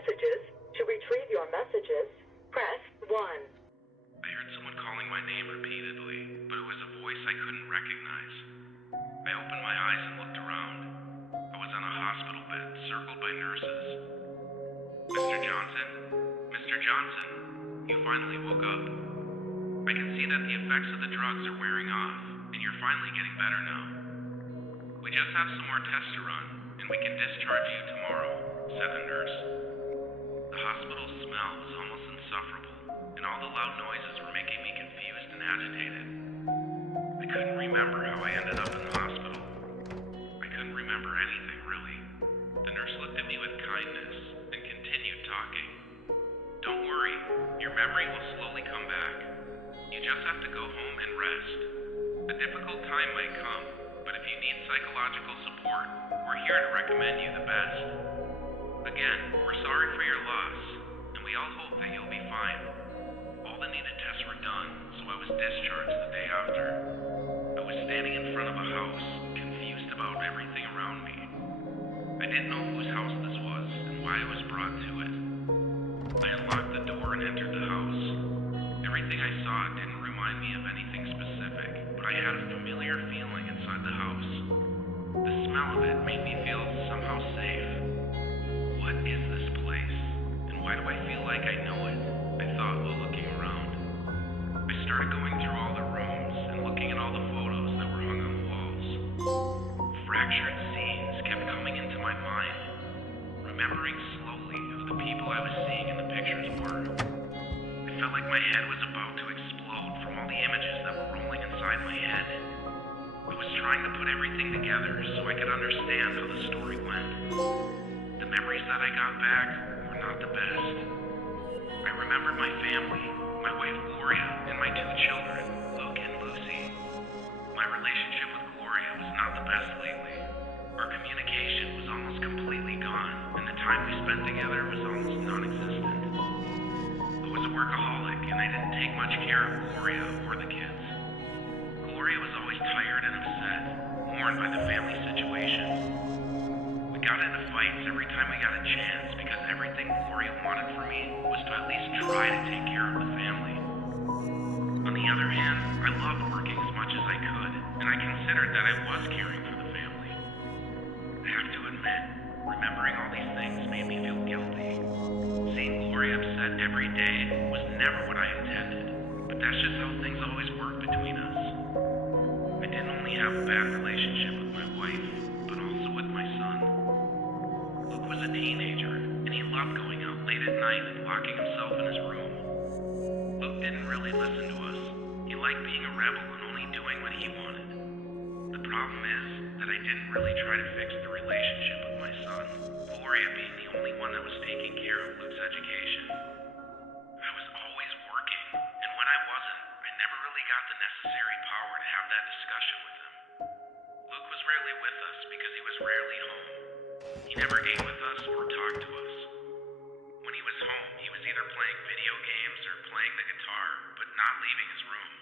messages. To retrieve your messages, press 1. I heard someone calling my name repeatedly, but it was a voice I couldn't recognize. I opened my eyes and looked around. I was on a hospital bed, circled by nurses. Mr. Johnson? Mr. Johnson, you finally woke up. I can see that the effects of the drugs are wearing off, and you're finally getting better now. We just have some more tests to run, and we can discharge you tomorrow, said the nurse. The hospital smell was almost insufferable, and all the loud noises were making me confused and agitated. I couldn't remember how I ended up in the hospital. I couldn't remember anything, really. The nurse looked at me with kindness and continued talking. Don't worry, your memory will slowly come back. You just have to go home and rest. A difficult time might come, but if you need psychological support, we're here to recommend you the best. Again, we're sorry for your loss, and we all hope that you'll be fine. All the needed tests were done, so I was discharged the day after. I was standing in front of a house, confused about everything around me. I didn't know whose house this was and why I was brought to it. I unlocked the door and entered the house. Everything I saw didn't remind me of anything specific, but I had a familiar feeling inside the house. The smell of it made me feel somehow safe. What is this place? And why do I feel like I know it? I thought while looking around. I started going through all the rooms and looking at all the photos that were hung on the walls. Fractured scenes kept coming into my mind, remembering slowly of the people I was seeing in the pictures were. I felt like my head was about to explode from all the images that were rolling inside my head. I was trying to put everything together so I could understand how the story went. The memories that I got back were not the best. I remembered my family, my wife Gloria, and my 2 children, Luke and Lucy. My relationship with Gloria was not the best lately. Our communication was almost completely gone, and the time we spent together was almost non-existent. I was a workaholic, and I didn't take much care of Gloria or the kids. Gloria was always tired and upset, worn by the family situation. We got into fights every time we got a chance because everything Gloria wanted from me was to at least try to take care of the family. On the other hand, I loved working as much as I could, and I considered that I was caring for the family. I have to admit, remembering all these things made me feel guilty. Seeing Gloria upset every day was never what I intended, but that's just how things always work between us. I didn't only have a bad relationship with my wife, but also with my son. Luke was a teenager, and he loved going out late at night and locking himself in his room. Luke didn't really listen to us. He liked being a rebel and only doing what he wanted. The problem is that I didn't really try to fix the relationship with my son, Gloria being the only one that was taking care of Luke's education. I was always working, and when I wasn't, I never really got the necessary power to have that discussion with him. Luke was rarely with us because he was rarely home. He never ate with us or talked to us. When he was home, he was either playing video games or playing the guitar, but not leaving his room.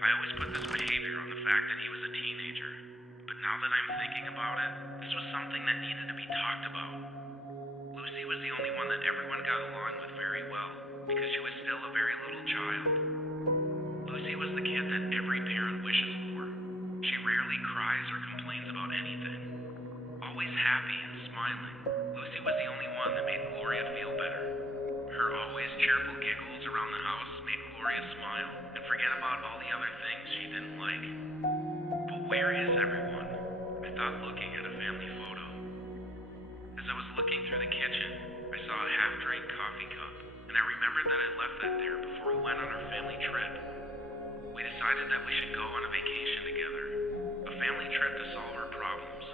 I always put this behavior on the fact that he was a teenager, but now that I'm thinking about it, this was something that needed to be talked about. Lucy was the only one that everyone got along with very well, because she was still a very little child. Lucy was the kid that every parent wishes for. She rarely cries or complains about anything. Always happy and smiling, Lucy was the only one that made Gloria feel better. Her always cheerful giggles around the house made Gloria smile and forget about all the other things she didn't like. But where is everyone? I thought looking at a family photo. As I was looking through the kitchen, I saw a half-drained coffee cup, and I remembered that I left that there before we went on our family trip. We decided that we should go on a vacation together, a family trip to solve our problems.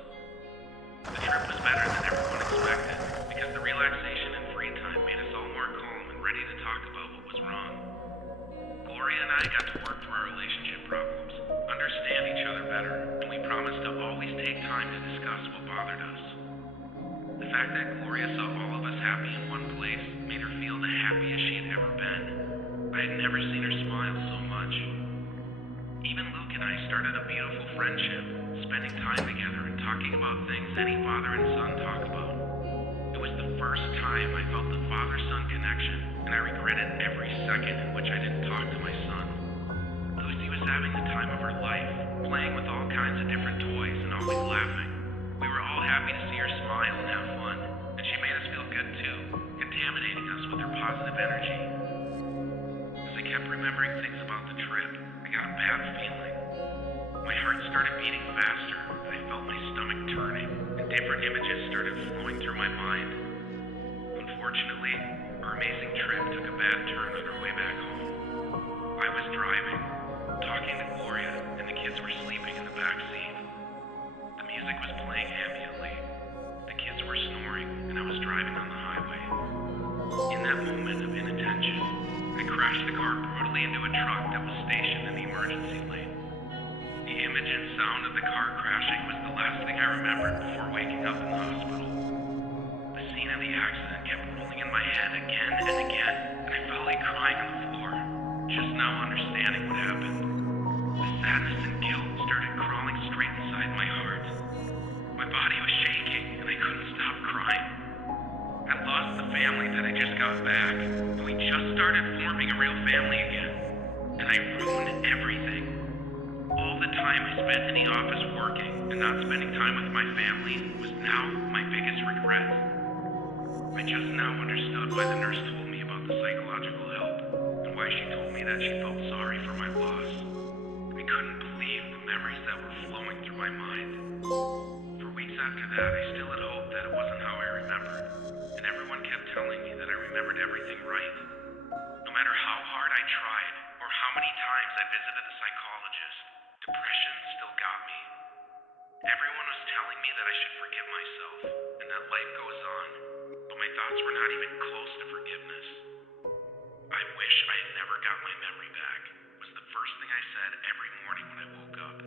The trip was better than everyone expected, because the relaxation and free time made us all more calm and ready to talk about what was wrong. Gloria and I got to work through our relationship problems, understand each other better, and we promised to always take time to discuss what bothered us. The fact that Gloria saw all of us happy in one place made her feel the happiest she had ever been. I had never seen her smile so much. Even Luke and I started a beautiful friendship, spending time together and talking about things any father and son talk about. It was the first time, I felt the father-son connection, and I regretted every second in which I didn't talk to my son. Lucy was having the time of her life, playing with all kinds of different toys and always laughing. We were all happy to see her smile and have fun, and she made us feel good too, contaminating us with her positive energy. As I kept remembering things about the trip, I got a bad feeling. My heart started beating faster, and I felt my stomach turning, and different images started flowing through my mind. Unfortunately, our amazing trip took a bad turn on our way back home. I was driving, talking to Gloria, and the kids were sleeping in the back seat. The music was playing ambiently. The kids were snoring, and I was driving on the highway. In that moment of inattention, I crashed the car brutally into a truck that was stationed in the emergency lane. The image and sound of the car crashing was the last thing I remembered before waking up in the hospital. The scene of the accident kept rolling in my head again and again, and I felt like crying on the floor, just now understanding what happened. The sadness and guilt started crawling straight inside my heart. My body was shaking, and I couldn't stop crying. I lost the family that I just got back, and we just started forming a real family again. And I ruined everything. All the time I spent in the office working and not spending time with my family was now my biggest regret. I just now understood why the nurse told me about the psychological help, and why she told me that she felt sorry for my loss. I couldn't believe the memories that were flowing through my mind. For weeks after that, I still had hope that it wasn't how I remembered, and everyone kept telling me that I remembered everything right. No matter how hard I tried, or how many times I visited the psychologist, depression still got me. Everyone was telling me that I should forgive myself, and that life goes on, but my thoughts were not even close to forgiveness. I wish I had never got my memory back, was the first thing I said every morning when I woke up.